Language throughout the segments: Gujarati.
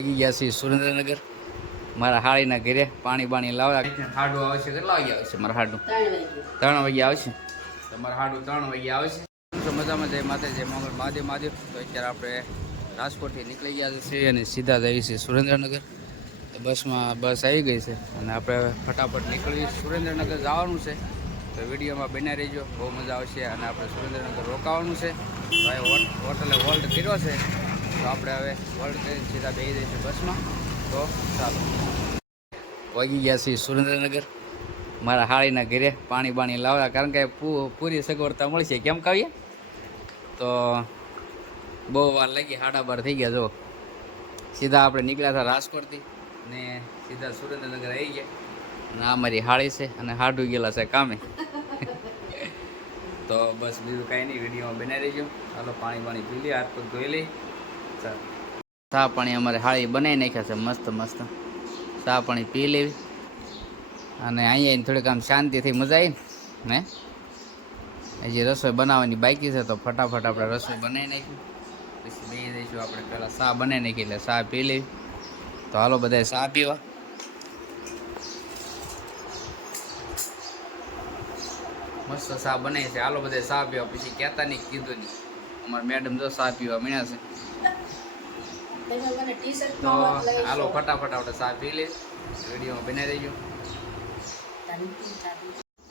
ગયા છીએ સુરેન્દ્રનગર મારા હાળીના ઘરે પાણી લાવવા હાડું આવશે કેટલા વાગે આવશે મારા હાડું 3 વાગે આવશે તમારા હાડું 3 વાગે આવશે તો મજામાં જય માતા જય મંગળ મહાદેવ તો અત્યારે આપણે રાજકોટથી નીકળી ગયા છીએ અને સીધા જઈએ છીએ સુરેન્દ્રનગર તો બસ આવી ગઈ છે અને આપણે ફટાફટ નીકળી સુરેન્દ્રનગર જવાનું છે તો વિડીયોમાં બન્યા રહેજો બહુ મજા આવશે અને આપણે સુરેન્દ્રનગર રોકાવાનું છે તો એ હોટલે હોલ્ડ કર્યો છે તો આપણે હવે હોલ્ડ કરીને સીધા બેસી જઈશું બસમાં તો ચાલો વાગી ગયા છીએ સુરેન્દ્રનગર મારા હાળીના ઘરે પાણી લાવવા કારણ કે પૂરી સગવડતા મળશે કેમ કહીએ તો બહુ વાર લાગી 12:30 થઈ ગયા જો સીધા આપણે નીકળ્યા હતા રાજકોટથી ને સીધા સુરેન્દ્રનગર આવી ગયા અને આ મારી હાળી છે અને હાડું ગયેલા છે કામે તો બસ બીજું કાંઈ નહીં વિડીયોમાં બનાવી રહીજો ચાલો પાણી પી લઈએ હાથ પગ ધોઈ લઈ ચા પાણી અમારે હાળી બનાવી નાખ્યા છે મસ્ત ચા પાણી પી લેવી અને અહીંયા થોડીક આમ શાંતિથી મજા આવી ને હજી રસોઈ બનાવવાની બાકી છે તો ફટાફટ આપણે રસોઈ બનાવી નાખી પછી બેસી દઈશું આપણે પહેલાં ચા બનાવી નાખી એટલે ચા પી લેવી તો હાલો બધાએ ચા પીવા મસ્ત ચા બનાવી છે હાલો બધાએ ચા પીવા પછી કહેતા નહીં કીધું નહીં અમારા મેડમ જો ચા પીવા મળ્યા છે તો હાલો ફટાફટ આપણે ચા પી લે વિડીયોમાં બનાવી દઈજો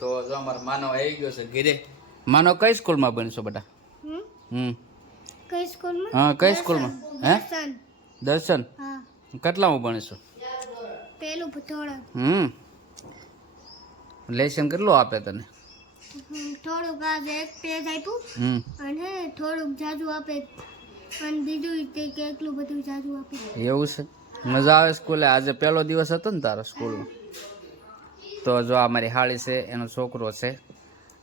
તો જો અમારો માનવ આવી ગયો છે ઘરે માનવ કઈ સ્કૂલમાં બનશો બેટા કઈ સ્કૂલમાં હા કઈ સ્કૂલમાં હે દર્શન કેટલામાં ભણીશું પેલું થોડું લેસન કેટલું આપે તને થોડુંક આજે એક પેજ આપ્યું અને થોડુંક જાજુ આપે અને બીજું તે કે એટલું બધું જાજુ આપે એવું છે મજા આવે સ્કૂલે આજે પહેલો દિવસ હતો ને તારો સ્કૂલમાં તો જો આ મારી હાળી છે એનો છોકરો છે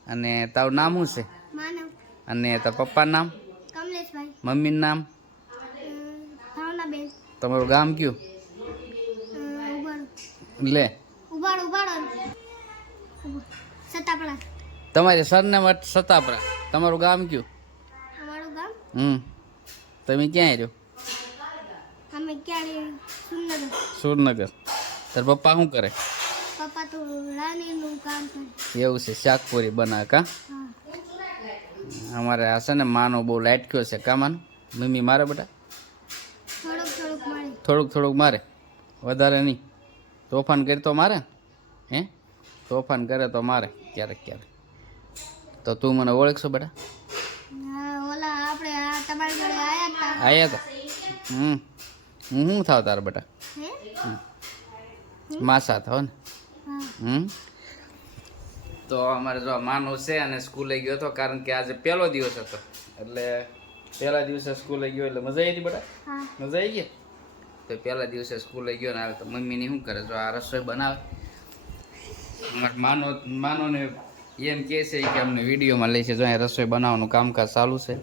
અને તારું નામ શું છે માનવ અને તારા પપ્પાનું નામ કમલેશભાઈ મમ્મીનું નામ ભાવનાબેન તમારું ગામ કયું લે ઉબાડો સતાપડા તમારી સરનામ સતાપરા તમારું ગામ કયું અમારું ગામ તમે ક્યાં રહ્યો અમે ક્યાં સુરનગર તાર પપ્પા શું કરે પપ્પા તો રાણીનું કામ કરે એવું છે શાકપુરી બનાવે કા અમારે આ છે ને માનો બહુ લાઈટ કયો છે કા માનો મમ્મી મારે બેટા થોડુંક મારે વધારે નહીં તોફાન કરે તો મારે હે તોફાન કરે તો મારે ક્યારેક તો તું મને ઓળખશો બેટા ઓલા આપણે તમારી જોડે આયા હતા હું શું થાવ તારે બેટા માસા થાવ ને તો અમારે જો માનવ છે અને સ્કૂલે ગયો હતો કારણ કે આજે પહેલો દિવસ હતો એટલે પહેલા દિવસે સ્કૂલે ગયો એટલે મજા આવી હતી બેટા મજા આવી ગઈ તો પહેલા દિવસે સ્કૂલે ગયો ને આવે તો મમ્મીની શું કરે જો આ રસોઈ બનાવે માનોને એમ કહે છે કે અમને વિડીયોમાં લે છે જો અહીંયા રસોઈ બનાવવાનું કામકાજ ચાલુ છે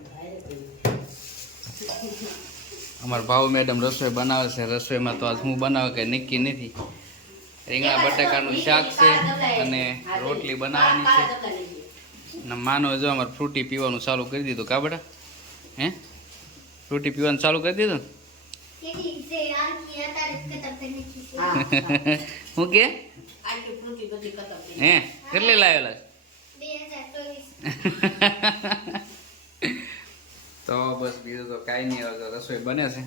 અમારા ભાવ મેડમ રસોઈ બનાવે છે રસોઈમાં તો આજ હું બનાવે કે નક્કી નથી રીંગણા બટાકાનું શાક છે અને રોટલી બનાવવાની છે અને માનો જો અમારે ફ્રૂટી પીવાનું ચાલુ કરી દીધું કા બેટા હે ફ્રૂટી પીવાનું ચાલુ કરી દીધું હું કે હે કેટલી લાવેલા તો બસ બીજું તો કાંઈ નહીં હવે રસોઈ બને છે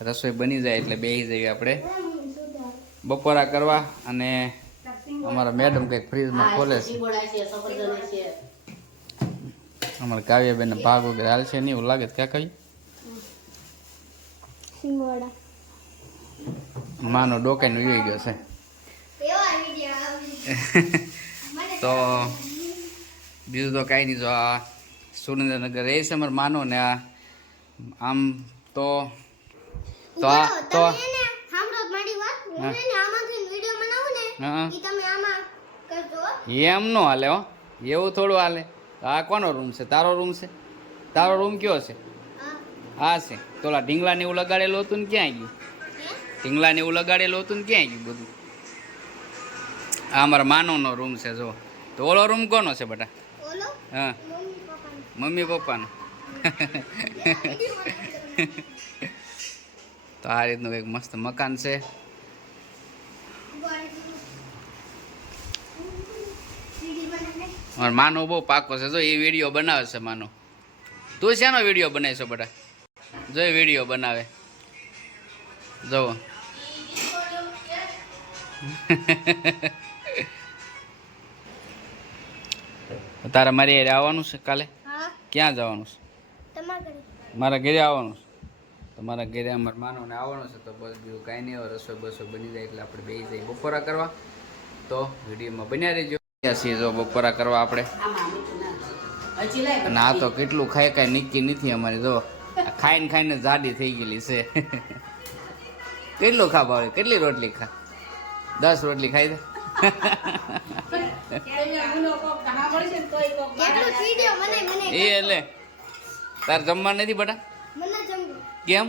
રસોઈ બની જાય એટલે બેસી જઈએ આપણે બપોરા કરવા અને અમારા મેડમ કંઈક ફ્રીજમાં ખોલે છે અમારા કાવ્યાબેન ભાગ વગેરે હાલ છે નહીં એવું લાગે ક્યાં કહ્યું માનો ડોકાઈને ઉઈ ગયો છે તો બીજું તો કાંઈ નહીં જો આ સુરેન્દ્રનગર રહે છે અમારે માનો ને આ આમ તો એમ નો હાલે હો એવું થોડું હાલે આ કોનો રૂમ છે તારો રૂમ છે તારો રૂમ કયો છે હા છે તો ઓલા ઢીંગલાને એવું લગાડેલું હતું ને ક્યાં ગયું ઢીંગલાને એવું લગાડેલું હતું ને ક્યાં ગયું બધું આ અમારા માનવનો રૂમ છે જો તો ઓલો રૂમ કોનો છે બેટા હા મમ્મી પપ્પાનો તો આ રીતનું એક મસ્ત મકાન છે. મારો માનો બહુ પાકો છે. જો એ વિડીયો બનાવે છે માનો. તું શેનો વિડીયો બનાવીશો બેટા? જો એ વિડીયો બનાવે જુઓ. તારે મારી હારે આવવાનું છે કાલે? હા ક્યાં જવાનું છે? તમારે મારા ઘરે આવવાનું છે. તો મારા ઘરે અમારે માનવને આવવાનું છે. તો બસ બીજું કાંઈ નહીં. હવે રસોઈ બસો બની જાય એટલે આપણે બેસી જઈએ બપોરા કરવા. તો વિડીયોમાં બન્યા રહેજો. છીએ જો બપોરા કરવા આપણે. અને આ તો કેટલું ખાય કાંઈ નક્કી નથી અમારી. જો ખાઈને ખાઈને જાડી થઈ ગયેલી છે. કેટલું ખા ભાવે? કેટલી રોટલી ખા? 10 રોટલી ખાઈ દે. એ એટલે તાર જમવા નથી બટા? કેમ?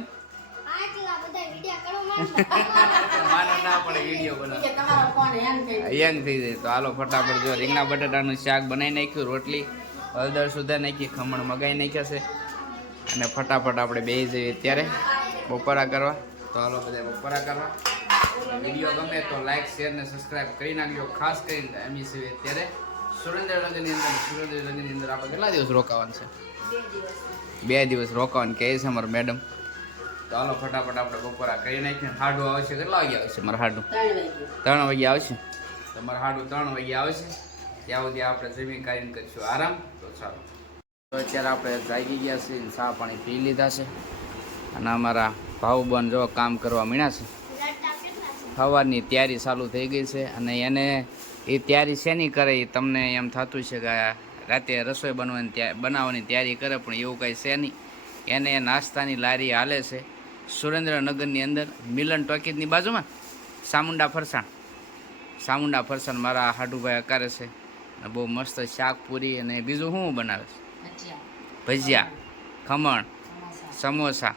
માનો ના પડે વિડીયો બનાવ. યંગ થઈ જાય. તો હાલો ફટાફટ જો રીંગણા બટાટાનું શાક બનાવી નાખ્યું, રોટલી હળદર સુધા નાખી, ખમણ મગાવી નાખ્યા છે. અને ફટાફટ આપણે બેસી જઈએ અત્યારે બપોરા કરવા. તો હાલો બધા બપોરા કરવા. વિડીયો ગમે તો લાઈક શેર ને સબસ્ક્રાઈબ કરી નાખજો. ખાસ કરીને એમ છે અત્યારે સુરેન્દ્રનગરની અંદર. સુરેન્દ્રનગરની અંદર આપણે કેટલા દિવસ રોકાવાનું છે? 2 દિવસ રોકાવાનું કહે છે અમારા મેડમ. તો હાલો ફટાફટ આપણે બપોરા કરી નાખીએ. હાડું આવશે. કેટલા વાગે આવશે મારા હાડું? 3 વાગે આવશે. તમારે હાડું 3 વાગે આવશે. ત્યાં સુધી આપણે જમી કરીને કરીશું આરામ. તો ચાલો તો અત્યારે આપણે જાગી ગયા છીએ, ચા પાણી પી લીધા છે. અને અમારા ભાઉબંધ જો કામ કરવા મીણ્યા છે. સવારની તૈયારી ચાલુ થઈ ગઈ છે. અને એને એ તૈયારી શેની કરે એ તમને એમ થતું છે કે રાતે રસોઈ બનાવવાની તૈયારી કરે, પણ એવું કંઈ છે નહીં. એને નાસ્તાની લારી હાલે છે સુરેન્દ્રનગરની અંદર, મિલન ટોકીજની બાજુમાં. સામુંડા ફરસાણ મારા હાડુભાઈ અકારે છે. અને બહુ મસ્ત શાક પૂરી અને બીજું શું બનાવે છે? ભજીયા, ખમણ, સમોસા.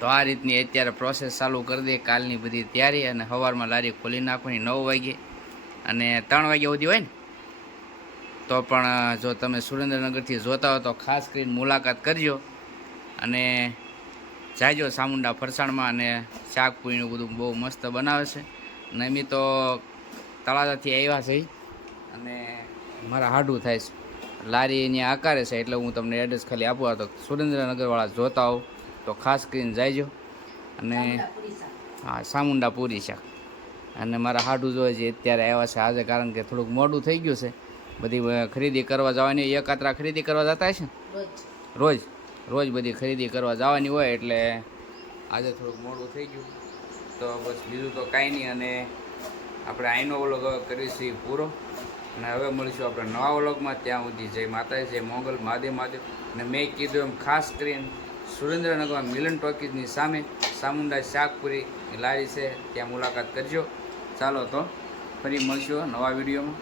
તો આ રીતની અત્યારે પ્રોસેસ ચાલુ કરી દે. કાલની બધી તૈયારી. અને સવારમાં લારી ખોલી નાખવાની 9 વાગે અને 3 વાગ્યા સુધી હોય ને. તો પણ જો તમે સુરેન્દ્રનગરથી જોતા હો તો ખાસ કરીને મુલાકાત કરજો. અને જાજો સામુંડા ફરસાણમાં. અને શાક પૂરીનું બધું બહુ મસ્ત બનાવે છે. અને એમ તો તળાજાથી આવ્યા છે અને મારા હાડું થાય છે. લારી અહીંયા આકારે છે એટલે હું તમને એડ્રેસ ખાલી આપું. તો સુરેન્દ્રનગરવાળા જોતા હોવ તો ખાસ કરીને જાયજો. અને હા, સામુંડા પૂરી શાક. અને મારા હાડું જોઈએ છે અત્યારે આવ્યા છે આજે, કારણ કે થોડુંક મોડું થઈ ગયું છે. બધી ખરીદી કરવા જવાની, એકાત્રા ખરીદી કરવા જતા હશે ને રોજ બધી ખરીદી કરવા જવાની હોય એટલે આજે થોડુંક મોડું થઈ ગયું. તો બસ બીજું તો કાંઈ નહીં. અને આપણે આઈનો વ્લોગ હવે કરીશું પૂરો. અને હવે મળીશું આપણે નવા વ્લોગમાં. ત્યાં સુધી જય માતાજી, જય મોગલ, મહાદેવ. અને મેં કીધું એમ ખાસ કરીને સુરેન્દ્રનગરમાં મિલન ટોકીજની સામે સામુંડા શાકપુરી લારી છે, ત્યાં મુલાકાત કરજો. ચાલો તો ફરી મળશું નવા વિડીયોમાં.